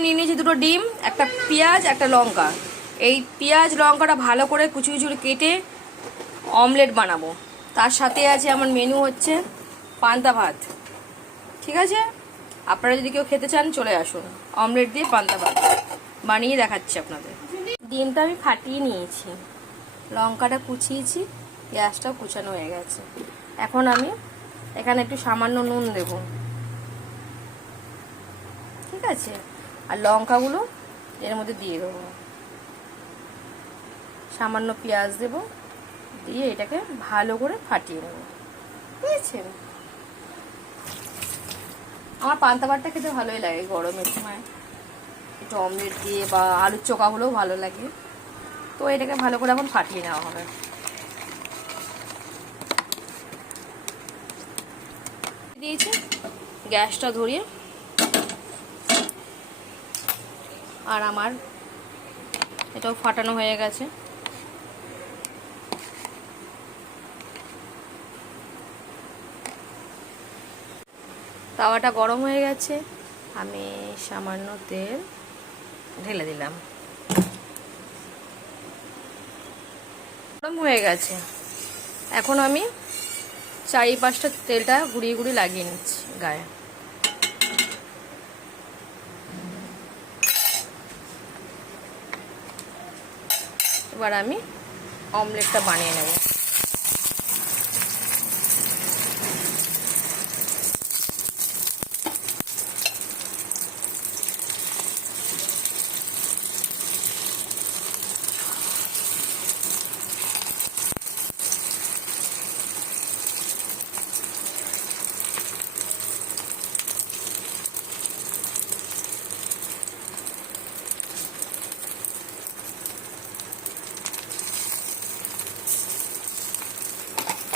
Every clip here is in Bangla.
আমি নিয়ে নিয়েছি দুটো ডিম, একটা পেঁয়াজ, একটা লঙ্কা। এই পেঁয়াজ লঙ্কাটা ভালো করে কুচি কুচি কেটে অমলেট বানাবো। তার সাথে আছে আমার মেনু হচ্ছে পান্তা ভাত। ঠিক আছে, আপনারা যদি কেউ খেতে চান চলে আসুন। অমলেট দিয়ে পান্তা ভাত বানিয়ে দেখাচ্ছি আপনাদের। ডিমটা আমি ফাটিয়ে নিয়েছি, লঙ্কাটা কুচিয়েছি, পেঁয়াজটাও কুচানো হয়ে গেছে। এখন আমি এখানে একটু সামান্য নুন দেব, ঠিক আছে, আর লঙ্কাগুলো এর মধ্যে দিয়ে দেবো। সামান্য পেঁয়াজ দেব, দিয়ে এটাকে ভালো করে ফাটিয়ে নেব। বুঝেছেন? আমার পান্তা ভাতটা খেতে ভালোই লাগে গরমের সময়, একটু অমলেট দিয়ে বা আলুর চোখা হলেও ভালো লাগে। তো এটাকে ভালো করে এখন ফাটিয়ে নেওয়া হবে। দিয়েছি, গ্যাসটা ধরিয়ে, আর আমার এটাও ফাটানো হয়ে গেছে। তাওয়াটা গরম হয়ে গেছে, আমি সামান্য তেল ঢেলে দিলাম। গরম হয়ে গেছে, এখন আমি চারিপাশটা তেলটা গুঁড়িয়ে গুঁড়িয়ে লাগিয়ে নিচ্ছি গায়ে। এবার আমি অমলেটটা বানিয়ে নেব।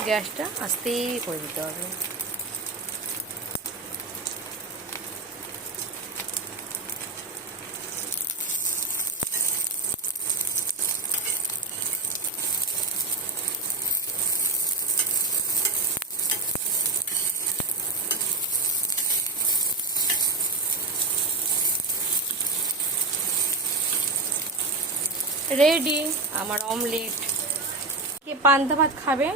গ্যাসটা আস্তে করে দিতে হবে। রেডি আমার অমলেট। কে পান্তা ভাত খাবে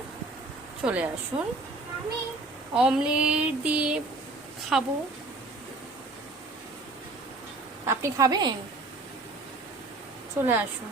চলে আসুন, অমলেট দিয়ে খাবো। আপনি খাবেন? চলে আসুন।